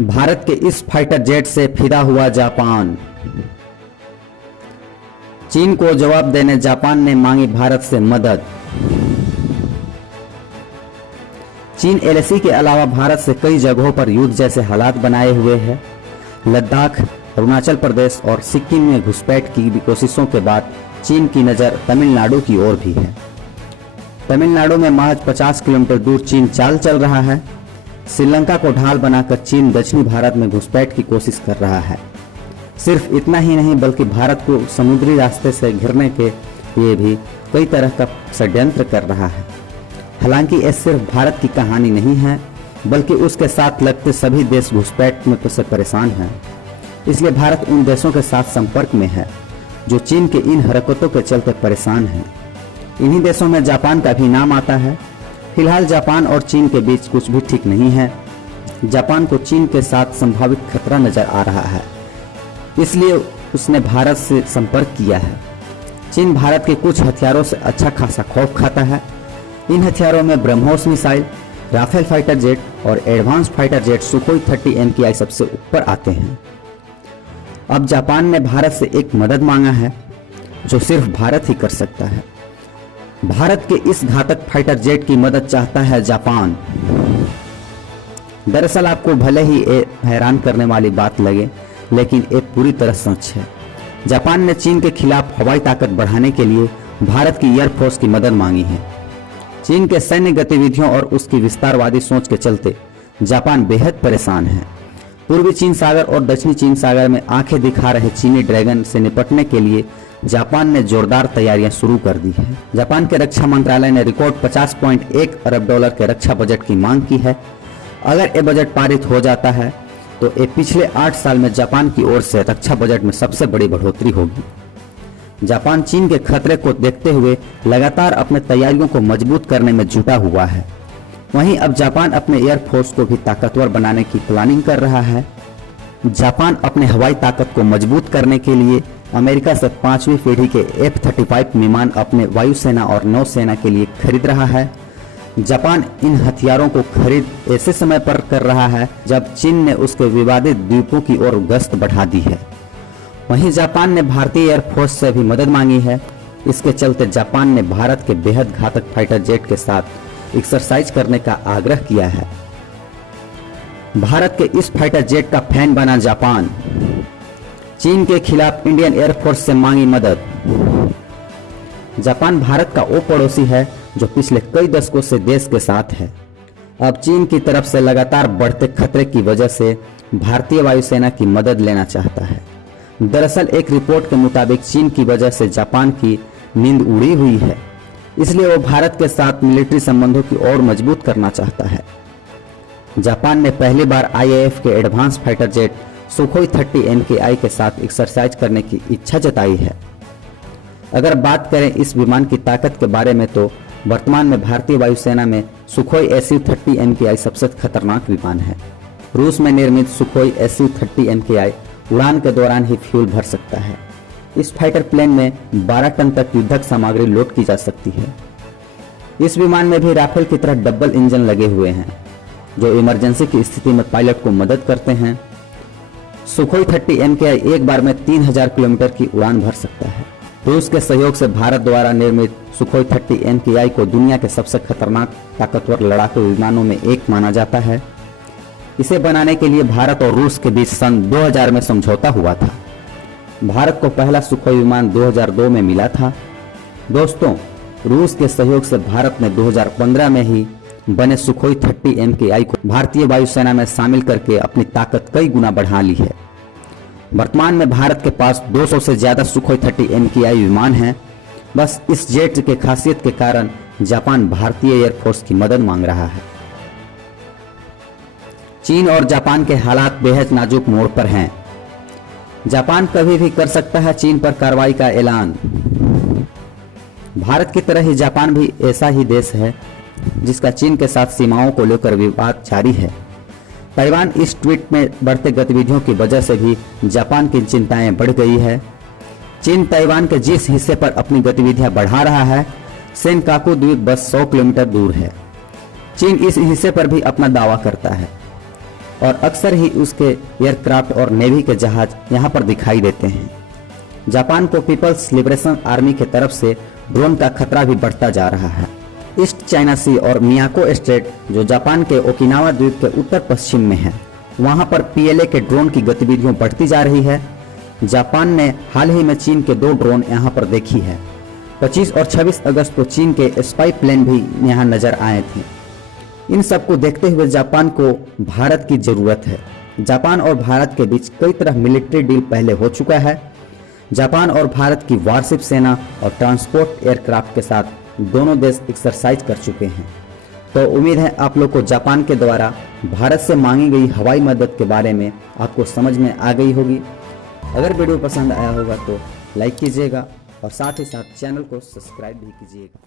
भारत के इस fighter jet से फिदा हुआ जापान। चीन को जवाब देने जापान ने मांगी भारत से मदद। चीन एलएसी के अलावा भारत से कई जगहों पर युद्ध जैसे हालात बनाए हुए है। लद्दाख, अरुणाचल प्रदेश और सिक्किम में घुसपैठ की कोशिशों के बाद चीन की नज़र तमिलनाडु की ओर भी है। तमिलनाडु में महज 50 किलोमीटर दूर चीन चाल चल रहा है। श्रीलंका को ढाल बनाकर चीन दक्षिणी भारत में घुसपैठ की कोशिश कर रहा है। सिर्फ इतना ही नहीं बल्कि भारत को समुद्री रास्ते से घिरने के लिए भी कई तरह का षड्यंत्र कर रहा है। हालांकि यह सिर्फ भारत की कहानी नहीं है, बल्कि उसके साथ लगते सभी देश घुसपैठ में से परेशान हैं। इसलिए भारत उन देशों के साथ संपर्क में है जो चीन के इन हरकतों के चलते परेशान हैं। इन्हीं देशों में जापान का भी नाम आता है। फिलहाल जापान और चीन के बीच कुछ भी ठीक नहीं है। जापान को चीन के साथ संभावित खतरा नजर आ रहा है, इसलिए उसने भारत से संपर्क किया है। चीन भारत के कुछ हथियारों से अच्छा खासा खौफ खाता है। इन हथियारों में BrahMos missile, Rafale fighter jet और advance fighter jet Sukhoi 30 MKI सबसे ऊपर आते हैं। अब जापान ने भारत से एक मदद मांगा है जो सिर्फ भारत ही कर सकता है। भारत के इस घातक फाइटर जेट की मदद चाहता है जापान। दरअसल आपको भले ही ये हैरान करने वाली बात लगे, लेकिन ये पूरी तरह सच है। जापान ने चीन के खिलाफ हवाई ताकत बढ़ाने के लिए भारत की एयरफोर्स की मदद मांगी है। चीन के सैन्य गतिविधियों और उसकी विस्तारवादी सोच के चलते जापान बेहद परेशान है। पूर्वी चीन सागर और दक्षिणी चीन सागर में आंखें दिखा रहे चीनी ड्रैगन से निपटने के लिए जापान ने जोरदार तैयारियां शुरू कर दी है। जापान के रक्षा मंत्रालय ने रिकॉर्ड $50.1 अरब के रक्षा बजट की मांग की है। अगर ये बजट पारित हो जाता है तो ये पिछले 8 साल में जापान की ओर से रक्षा बजट में सबसे बड़ी बढ़ोतरी होगी। जापान चीन के खतरे को देखते हुए लगातार अपने तैयारियों को मजबूत करने में जुटा हुआ है। वहीं अब जापान अपने एयरफोर्स को भी ताकतवर बनाने की प्लानिंग कर रहा है। जापान अपने हवाई ताकत को मजबूत करने के लिए अमेरिका से 5वीं पीढ़ी के F-35 विमान अपने वायुसेना और नौसेना के लिए खरीद रहा है। जापान इन हथियारों को खरीद ऐसे समय पर कर रहा है जब चीन ने उसके विवादित द्वीपों की ओर गश्त बढ़ा दी है। वहीं जापान ने भारतीय एयरफोर्स से भी मदद मांगी है। इसके चलते जापान ने भारत के बेहद घातक फाइटर जेट के साथ एक्सरसाइज करने का आग्रह किया है। भारत के इस फाइटर जेट का फैन बना जापान। चीन के खिलाफ इंडियन एयरफोर्स से मांगी मदद। जापान भारत का वो पड़ोसी है जो पिछले कई दशकों से देश के साथ है। अब चीन की तरफ से लगातार बढ़ते खतरे की वजह से भारतीय वायुसेना की मदद लेना चाहता है। दरअसल एक रिपोर्ट के मुताबिक चीन की वजह से जापान की नींद उड़ी हुई है, इसलिए वो भारत के साथ मिलिट्री संबंधों की और मजबूत करना चाहता है। जापान ने पहली बार IAF के advance fighter jet Sukhoi 30 MKI के साथ एक्सरसाइज करने की इच्छा जताई है। अगर बात करें इस विमान की ताकत के बारे में तो वर्तमान में भारतीय वायुसेना में सुखोई Su-30 MKI सबसे खतरनाक विमान है। रूस में निर्मित सुखोई Su-30 MKI उड़ान के दौरान ही फ्यूल भर सकता है। इस फाइटर प्लेन में 12 टन तक युद्धक सामग्री लोड की जा सकती है। इस विमान में भी राफेल की तरह डबल इंजन लगे हुए हैं जो इमरजेंसी की स्थिति में पायलट को मदद करते हैं। सुखोई 30 MKI एक बार में 3000 किलोमीटर की उड़ान भर सकता है। रूस के सहयोग से भारत द्वारा निर्मित सुखोई 30 MKI को दुनिया के सबसे खतरनाक ताकतवर लड़ाकू विमानों में एक माना जाता है। इसे बनाने के लिए भारत और रूस के बीच सन 2000 में समझौता हुआ था। भारत को पहला सुखोई विमान 2002 में मिला था। दोस्तों, रूस के सहयोग से भारत ने 2015 में ही बने सुखोई 30 MKI को भारतीय वायुसेना में शामिल करके अपनी ताकत कई गुना बढ़ा ली है। वर्तमान में भारत के पास 200 से ज्यादा सुखोई 30 MKI विमान हैं। बस इस जेट के खासियत के कारण जापान भारतीय एयरफोर्स की मदद मांग रहा है। चीन और जापान के हालात बेहद नाजुक मोड़ पर हैं। जापान कभी भी कर सकता है चीन पर कार्रवाई का ऐलान। भारत की तरह ही जापान भी ऐसा ही देश है जिसका चीन के साथ सीमाओं को लेकर विवाद जारी है। ताइवान इस ट्वीट में बढ़ते गतिविधियों की वजह से भी जापान की चिंताएं बढ़ गई है। चीन ताइवान के जिस हिस्से पर अपनी गतिविधियां बढ़ा रहा है, सेनकाकू द्वीप बस 100 किलोमीटर दूर है। चीन इस हिस्से पर भी अपना दावा करता है। और अक्सर ही उसके एयरक्राफ्ट और नेवी के जहाज यहाँ पर दिखाई देते हैं। जापान को पीपल्स लिबरेशन आर्मी के तरफ से ड्रोन का खतरा भी बढ़ता जा रहा है। ईस्ट चाइना सी और मियाको स्ट्रेट जो जापान के ओकिनावा द्वीप के उत्तर पश्चिम में है, वहां पर पीएलए के ड्रोन की गतिविधियों बढ़ती जा रही है। जापान ने हाल ही में चीन के 2 ड्रोन यहां पर देखी है। 25 और 26 अगस्त को चीन के स्पाई प्लेन भी यहां नजर आए थे। इन सब को देखते हुए जापान को भारत की जरूरत है। जापान और भारत के बीच कई तरह मिलिट्री डील पहले हो चुका है। जापान और भारत की वारशिप सेना और ट्रांसपोर्ट एयरक्राफ्ट के साथ दोनों देश एक्सरसाइज कर चुके हैं। तो उम्मीद है आप लोग को जापान के द्वारा भारत से मांगी गई हवाई मदद के बारे में आपको समझ में आ गई होगी। अगर वीडियो पसंद आया होगा तो लाइक कीजिएगा और साथ ही साथ चैनल को सब्सक्राइब भी कीजिएगा।